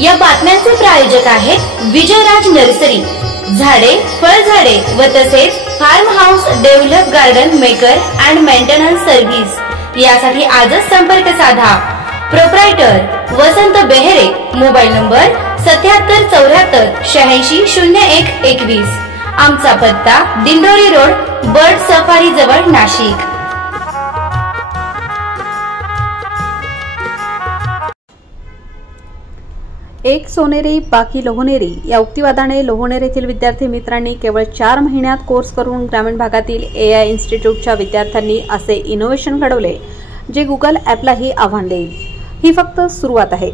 या बातम्यांचे प्रायोजक आहेत विजयराज नर्सरी, झाडे, फळझाडे व तसेच farm house develop garden maker and maintenance service. यासाठी आजच संपर्क साधा। Proprietor Vasant Behere, mobile number 7774860121। आमचा पत्ता दिंडोरी रोड, बर्ड सफारी जवळ, नाशिक। एक सोनेरी बाकी लोहनेरी या उक्तिवादाने लोहनेर येथील विद्यार्थी मित्रांनी केवळ 4 महिन्यात कोर्स करून ग्रामीण भागातील AI इन्स्टिट्यूटच्या विद्यार्थ्यांनी असे इनोव्हेशन घडवले जे गुगल ॲपलाही आव्हान देईल। ही फक्त सुरुवात आहे,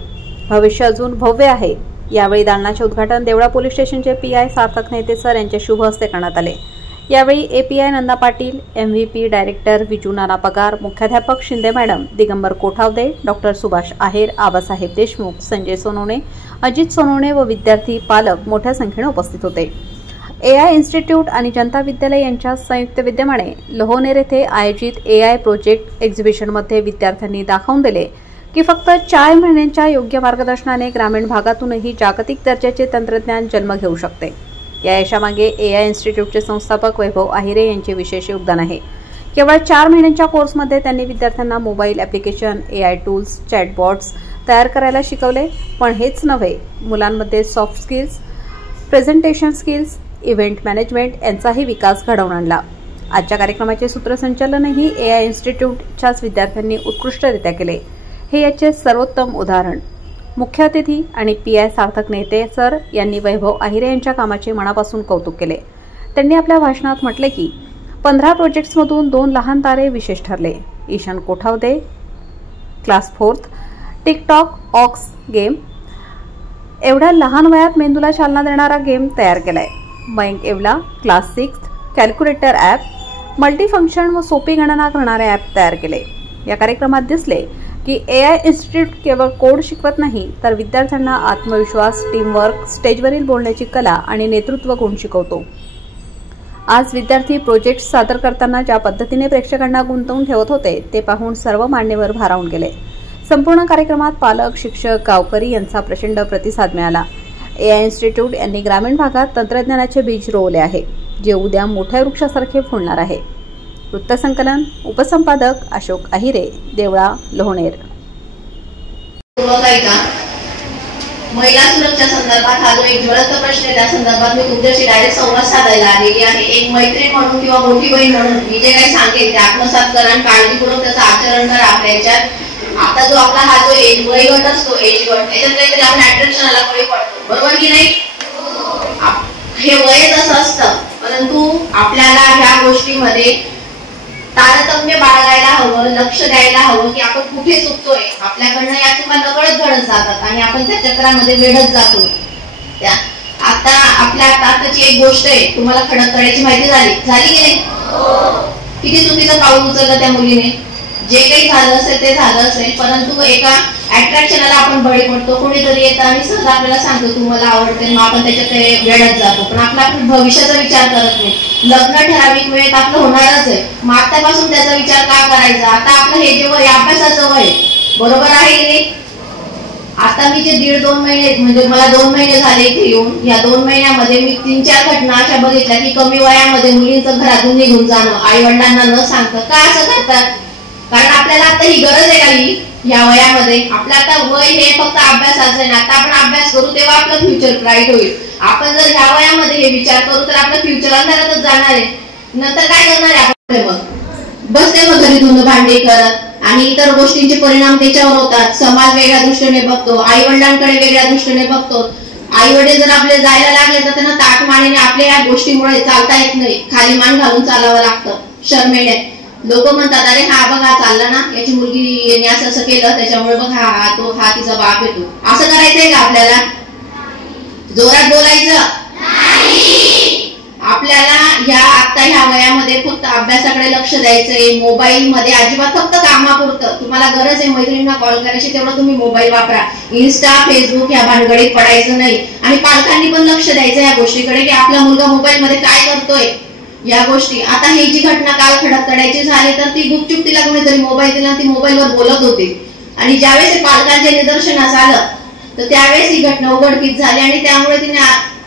भविष्य अजून भव्य आहे। यावेळी दालनाचे उद्घाटन देवळा पोलीस स्टेशनचे PI सार्थक नेते सर यांच्या शुभ हस्ते करण्यात आले। यावेळी API Nanda Patil, MVP director Viju Nana Pagar, मुख्याध्यापक शिंदे मॅडम, दिगंबर कोठावदे, डॉक्टर सुभाष आहेर, आबासाहेब देशमुख, संजय सोनवणे, अजित सोनवणे व विद्यार्थी पालक मोठ्या संख्येने उपस्थित होते। AI इन्स्टिट्यूट आणि जनता विद्यालय यांच्या संयुक्त विद्यमाने लोहनेर येथे आयोजित AI प्रोजेक्ट एक्झिबिशनमध्ये विद्यार्थ्यांनी दाखवून दिले की फक्त 4 महिन्यांच्या योग्य मार्गदर्शनाने ग्रामीण भागातूनही जागतिक दर्जाचे तंत्रज्ञान जन्म घेऊ शकते। या यशामागे AI इन्स्टिट्यूटचे संस्थापक वैभव आहिरे यांचे विशेष योगदान आहे। केवळ 4 महिन्यांच्या कोर्समध्ये त्यांनी विद्यार्थ्यांना mobile application, AI tools, chatbots तयार करायला शिकवले। पण हेच नव्हे, मुलांमध्ये soft skills, presentation skills, event management यांचाही विकास घडवून आणला। आजच्या कार्यक्रमाचे सूत्रसंचालनही AI इन्स्टिट्यूटच्याच विद्यार्थ्यांनी उत्कृष्टरित्या केले। हे याचे सर्वोत्तम उदाहरण। मुख्य अतिथी आणि PI सार्थक नेते सर यांनी वैभव आहिरे यांच्या कामाचे मनापासून कौतुक केले। त्यांनी आपल्या भाषणात म्हटले की 15 प्रोजेक्ट्समधून 2 लहान तारे विशेष ठरले। ईशान कोठावदे क्लास 4th टिकटॉक ऑक्स गेम, एवढ्या लहान वयात मेंदूला चालना देणारा गेम तयार केलाय। Mayank Evala class 6th calculator app, multifunction व सोपी गणना करणारे ॲप तयार केले। या कार्यक्रमात दिसले की AI इन्स्टिट्यूट केवळ कोड शिकवत नाही तर विद्यार्थ्यांना आत्मविश्वास, टीमवर्क, स्टेजवरील बोलण्याची कला आणि नेतृत्व गुण शिकवतो। आज विद्यार्थी प्रोजेक्ट सादर करताना ज्या पद्धतीने प्रेक्षकांना गुंतवून ठेवत होते ते पाहून सर्व मान्यवर भारावून गेले। संपूर्ण कार्यक्रमात पालक, शिक्षक, गावकरी यांचा प्रचंड प्रतिसाद मिळाला। AI इन्स्टिट्यूट यांनी ग्रामीण भागात तंत्रज्ञानाचे बीज रोवले आहे जे उद्या मोठ्या वृक्षासारखे फुलणार आहे। वृत्तसंकलन उपसंपादक अशोक आहिरे, देवळा, लोहनेर। महिला सुरक्षा संदर्भात हा जो एक ज्वलंत प्रश्न आहे त्या संदर्भात मी तुमच्याशी डायरेक्ट संवाद साधायला आलेली आहे। एक मैत्रीण म्हणून किंवा मोठी बहीण म्हणून मी जे काही सांगेन ते आत्मसात करा आणि काळजीपूर्वक त्याचं आचरण करा। आपल्या याच्यात आता जो आपला हा जो एज वयोगट असतो, एज गट, याच्यात काहीतरी आपण अट्रॅक्शनला बळी पडतो, बरोबर की नाही? हे वयच असं असतं, परंतु आपल्याला ह्या गोष्टीमध्ये तारतम्य बाळगायला हवं, लक्ष द्यायला हवं की आपण कुठे चुकतोय। आपल्याकडनं या चुका नकळत घडत जातात आणि आपण त्या चक्रामध्ये वेढत जातो। आता आपल्या आताची एक गोष्ट आहे, तुम्हाला खडककड्याची माहिती झाली की नाही? किती चुकीचं पाऊल उचललं त्या मुलीने। जे काही झालं असेल ते झालं असेल, परंतु एका अट्रॅक्शनला आपण बळी पडतो। कोणीतरी येतं आणि सहज आपल्याला सांगतो तू मला आवडते, मग आपण त्याच्याकडे वेढत जातो, पण आपला भविष्याचा विचार करत नाही। लग्न ठराविक वेळेत आपलं होणारच आहे, मग आतापासून त्याचा विचार का करायचा? आता आपलं हे जे वय अभ्यासाचं वय, बरोबर आहे की नाही? आता मी जे 1.5-2 महिने म्हणजे मला 2 महिने झाले इथे येऊन, या 2 महिन्यामध्ये मी 3-4 घटना अशा बघितल्या की कमी वयामध्ये मुलींचं घरातून निघून जाणं, आई वडिलांना न सांगता। का असं करतात? कारण आपल्याला आता ही गरज आहे का? ही या वयामध्ये आपलं आता वय हे फक्त अभ्यासाचं आहे ना। आता आपण अभ्यास करू तेव्हा आपलं फ्युचर ब्राईट होईल। आपण जर ह्या वयामध्ये हे विचार करू तर आपलं फ्युचर अंधारातच जाणार आहे। नंतर काय करणार आहे आपण? मग बसते मग घरी धुणं भांडी करत आणि इतर गोष्टींचे परिणाम त्याच्यावर होतात। समाज वेगळ्या दृष्टीने बघतो, आई वडिलांकडे वेगळ्या दृष्टीने बघतो। आई वडील जर आपले जायला लागले तर त्यांना ताटमानेने आपल्या या गोष्टीमुळे चालता येत नाही, खाली मान घालून चालावं लागतं शर्मेने। लोक म्हणतात अरे हा बघा चालला ना, याची मुलगी असं असं केलं त्याच्यामुळे बघ हा तिचा बाप येतो। असं करायचंय का आपल्याला? जोरात बोलायचं आपल्याला। आता ह्या वयामध्ये फक्त अभ्यासाकडे लक्ष द्यायचंय, मोबाईल मध्ये अजिबात फक्त कामापुरतं। तुम्हाला गरज आहे मैत्रिणींना कॉल करायची तेवढं तुम्ही मोबाईल वापरा। इन्स्टा, फेसबुक या भानगडीत पडायचं नाही। आणि पालकांनी पण लक्ष द्यायचं या गोष्टीकडे की आपला मुलगा मोबाईल मध्ये काय करतोय या गोष्टी। आता ही जी घटना काल खडककड्याची झाली तर ती गुपचूप तिला कोणीतरी मोबाईल दिला, ती मोबाईलवर बोलत होती आणि ज्यावेळेस पालकांच्या निदर्शनास आलं तर त्यावेळेस ही घटना उघडकीस झाली आणि त्यामुळे तिने